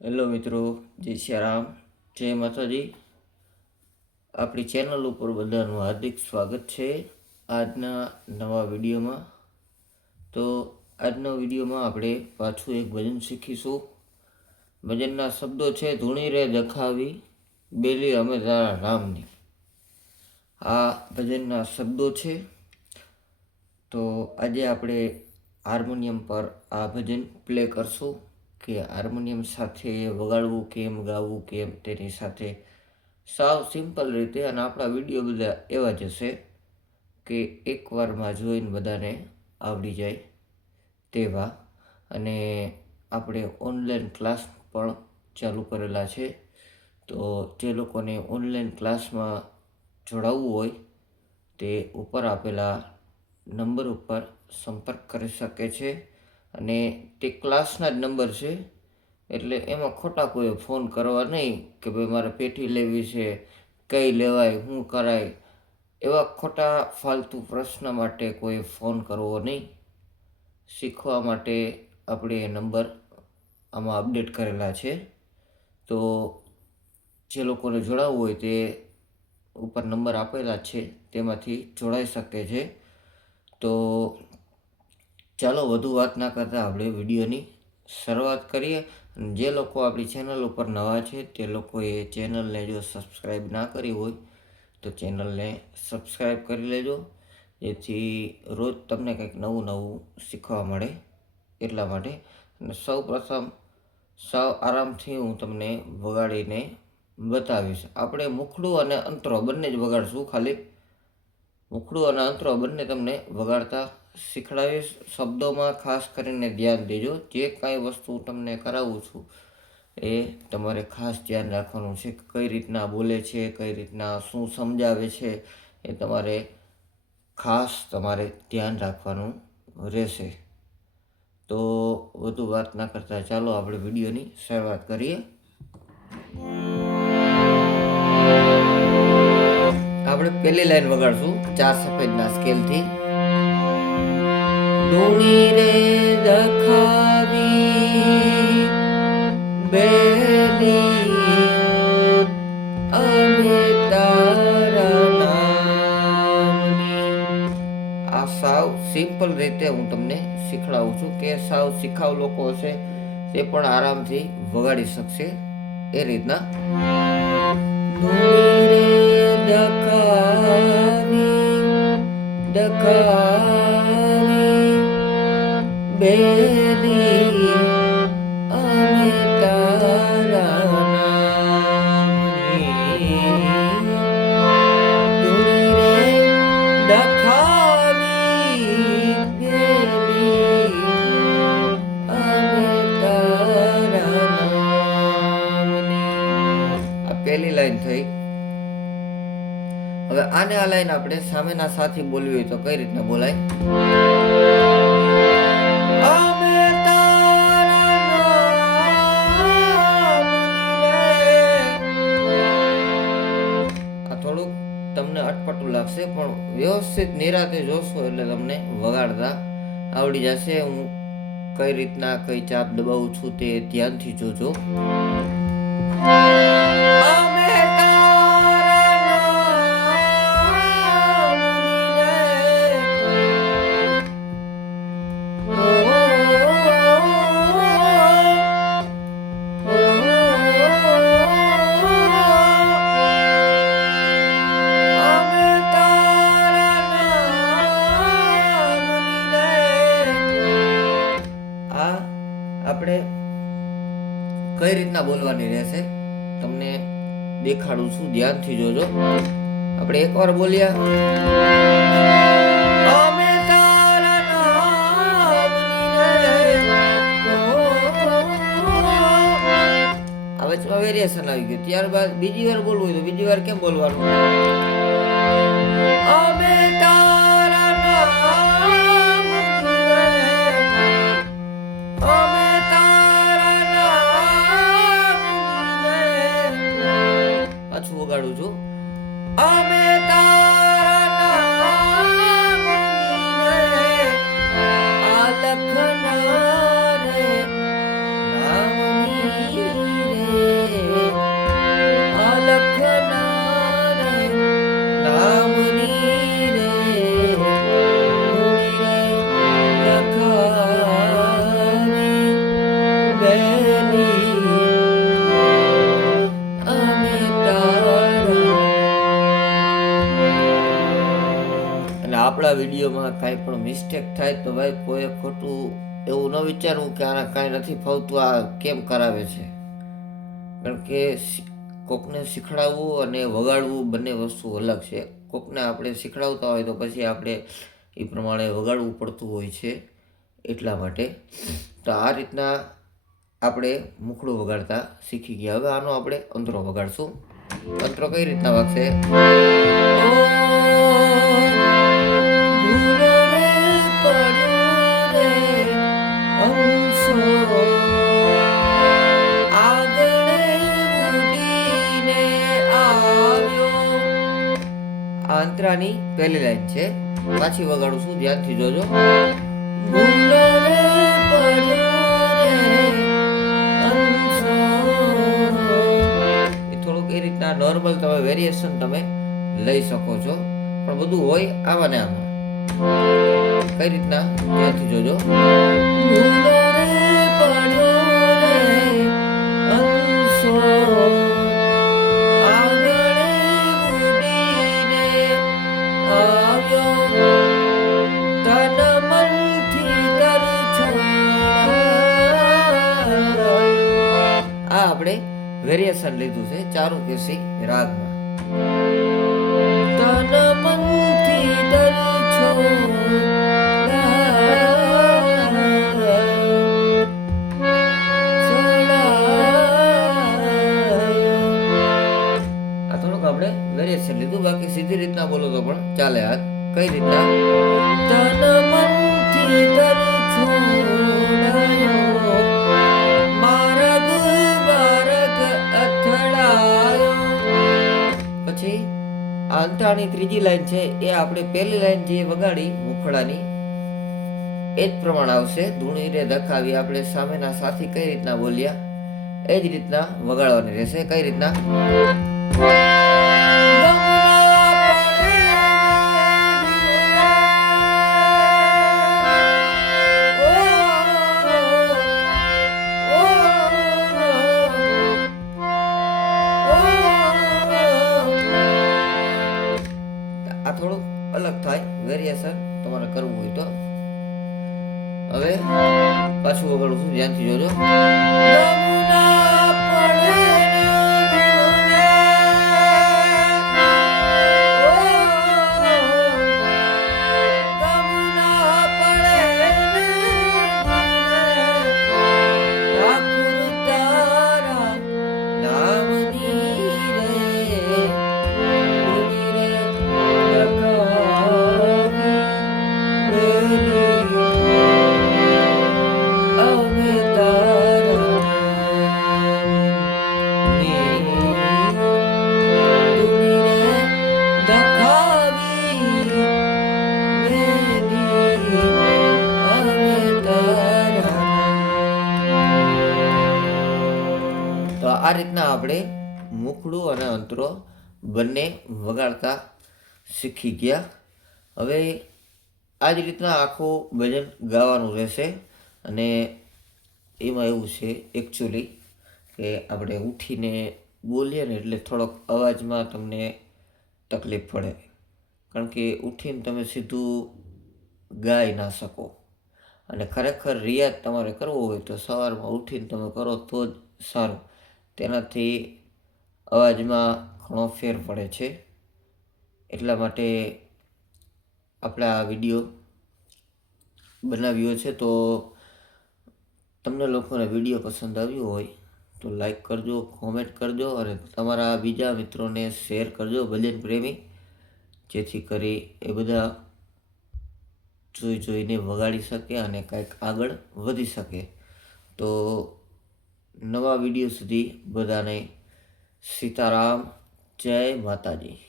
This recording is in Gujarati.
હેલો મિત્રો, જય શ્રી રામ, જય માતાજી. આપણી ચેનલ ઉપર બધાનું હાર્દિક સ્વાગત છે આજના નવા વિડીયોમાં. તો આજના વિડીયોમાં આપણે પાછું એક ભજન શીખીશું. ભજનના શબ્દો છે: ધૂણી રે દખાવી બેલી અમે તારા નામની. આ ભજનના શબ્દો છે. તો આજે આપણે હાર્મોનિયમ પર આ ભજન પ્લે કરશું કે હાર્મોનિયમ સાથે વગાડવું કેમ, ગાવું કેમ, તેની સાથે સાવ સિમ્પલ રીતે. અને આપણા વિડીયો બધા એવા જ હશે કે એકવારમાં જોઈને બધાને આવડી જાય તેવા. અને આપણે ઓનલાઈન ક્લાસ પણ ચાલુ કરેલા છે. તો જે લોકોને ઓનલાઈન ક્લાસમાં જોડાવવું હોય તે ઉપર આપેલા નંબર ઉપર સંપર્ક કરી શકે છે. અને તે ક્લાસના જ નંબર છે, એટલે એમાં ખોટા કોઈ ફોન કરવા નહીં કે ભાઈ મારે પેટી લેવી છે, કઈ લેવાય, શું કરાય, એવા ખોટા ફાલતુ પ્રશ્ન માટે કોઈ ફોન કરવો નહીં. શીખવા માટે આપણે એ નંબર આમાં અપડેટ કરેલા છે. તો જે લોકોને જોડાવવું હોય તે ઉપર નંબર આપેલા છે, તેમાંથી જોડાઈ શકે છે. તો ચાલો વધુ વાત ના કરતાં આપણે વિડીયોની શરૂઆત કરીએ. જે લોકો આપણી ચેનલ ઉપર નવા છે તે લોકોએ ચેનલને જો સબસ્ક્રાઈબ ના કરી હોય તો ચેનલને સબસ્ક્રાઈબ કરી લેજો, જેથી રોજ તમને કંઈક નવું નવું શીખવા મળે એટલા માટે. અને સૌ પ્રથમ સાવ આરામથી હું તમને વગાડીને બતાવીશ. આપણે મુખડું અને અંતરો બંને જ વગાડશું. ખાલી મુખડું અને અંતરો બંને તમને વગાડતા શીખડાવીશ. શબ્દોમાં ખાસ કરીને ધ્યાન દેજો. જે કાંઈ વસ્તુ તમને કરાવું છું એ તમારે ખાસ ધ્યાન રાખવાનું છે. કઈ રીતના બોલે છે, કઈ રીતના શું સમજાવે છે, એ તમારે ખાસ ધ્યાન રાખવાનું રહેશે. તો વધુ વાત ના કરતાં ચાલો આપણે વિડીયોની શરૂઆત કરીએ. આપણે પહેલી લાઈન વગાડશું 4 સફેદના સ્કેલથી. ધૂણી રે દખાવી બેલી અમે તારા નામની. આ સાવ સિમ્પલ રીતે હું તમને શીખડાવું છું કે સાવ શીખાવ લોકો હશે તે પણ આરામથી વગાડી શકશે એ રીતના. દખાવી બેલી અમે તારા નામની. ધૂણી રે દખાવી બેલી અમે તારા નામની. આ પહેલી લાઈન થઈ. હવે આને આ લાઈન આપણે સામેના સાથી બોલવી હોય તો કઈ રીતના બોલાય? અમે તારા નામની. આ થોડુંક તમને અટપટું લાગશે, પણ વ્યવસ્થિત નિરાતે જોશો એટલે તમને વગાડતા આવડી જશે. હું કઈ રીતના કઈ ચાપ દબાવું છું તે ધ્યાનથી જોજો. આપણે કઈ રીતના બોલવાની રહેશે તમને દેખાડું છું, ધ્યાનથી જોજો. આપણે એકવાર બોલ્યા અમે તારા નામની. હવે વેરિએશન આવી ગયું. ત્યારબાદ બીજી વાર બોલવું હોય તો બીજી વાર કેમ બોલવાનું? અમે તારા પાછું વગાડું છું. અમે તારા નામની આ લખના રે નામની. આપણા વિડીયોમાં કાંઈ પણ મિસ્ટેક થાય તો ભાઈ કોઈ ખોટું એવું ન વિચારવું કે આને કાંઈ નથી ફાવતું, આ કેમ કરાવે છે. કારણ કે કોકને શીખડાવવું અને વગાડવું બંને વસ્તુ અલગ છે. કોકને આપણે શીખડાવતા હોય તો પછી આપણે એ પ્રમાણે વગાડવું પડતું હોય છે. એટલા માટે તો આ રીતના આપણે મુખડું વગાડતા શીખી ગયા. હવે આનો આપણે અંતરો વગાડશું. અંતરો કઈ રીતના વાગશે? અંતરાની પહેલી લાઈન છે. પાછી વગાડું છું, ધ્યાનથી જોજો. એ થોડુંક એ રીતના નોર્મલ તમે વેરિએશન તમે લઈ શકો છો, પણ બધું હોય આવા ને આમાં. કઈ રીતના? ધ્યાનથી જોજો. આપણે વેરિએશન લીધું છે ચારુકેસી રાગમાં. આ થોડુંક આપણે વેરિએશન લીધું, બાકી સીધી રીતના બોલો તો પણ ચાલે. આ કઈ રીતના? પછી આ અંતરાની ત્રીજી લાઈન છે એ આપણે પહેલી લાઈન જે વગાડી મુખડાની એ જ પ્રમાણ આવશે. ધૂણી રે દખાવી આપણે સામેના સાથી કઈ રીતના બોલ્યા એ જ રીતના વગાડવાની રહેશે. કઈ રીતના? આ થોડુંક અલગ થાય, વેરિએશન તમારે કરવું હોય તો. હવે પાછું વગાડું છું, ધ્યાનથી જોજો. તો આ રીતના આપણે મુખડું અને અંતરો બંને વગાડતા શીખી ગયા. હવે આ જ રીતના આખું ભજન ગાવાનું રહેશે. અને એમાં એવું છે એકચ્યુઅલી કે આપણે ઉઠીને બોલીએ ને એટલે થોડોક અવાજમાં તમને તકલીફ પડે, કારણ કે ઉઠીને તમે સીધું ગાઈ ના શકો. અને ખરેખર રિયાઝ તમારે કરવો હોય તો સવારમાં ઉઠીને તમે કરો તો જ સારું. તેનાથી અવાજમાં ઘણો ફેર પડે છે. એટલા માટે આપણે આ વિડીયો બનાવ્યો છે. તો તમને લોકોને વિડીયો પસંદ આવ્યો હોય તો લાઈક કરજો, કોમેન્ટ કરજો અને તમારા બીજા મિત્રોને શેર કરજો, ભજન પ્રેમી, જેથી કરી એ બધા જોઈને વગાડી શકે અને કંઈક આગળ વધી શકે. તો નવા વિડીયો સુધી બધાને સીતારામ, જય માતાજી.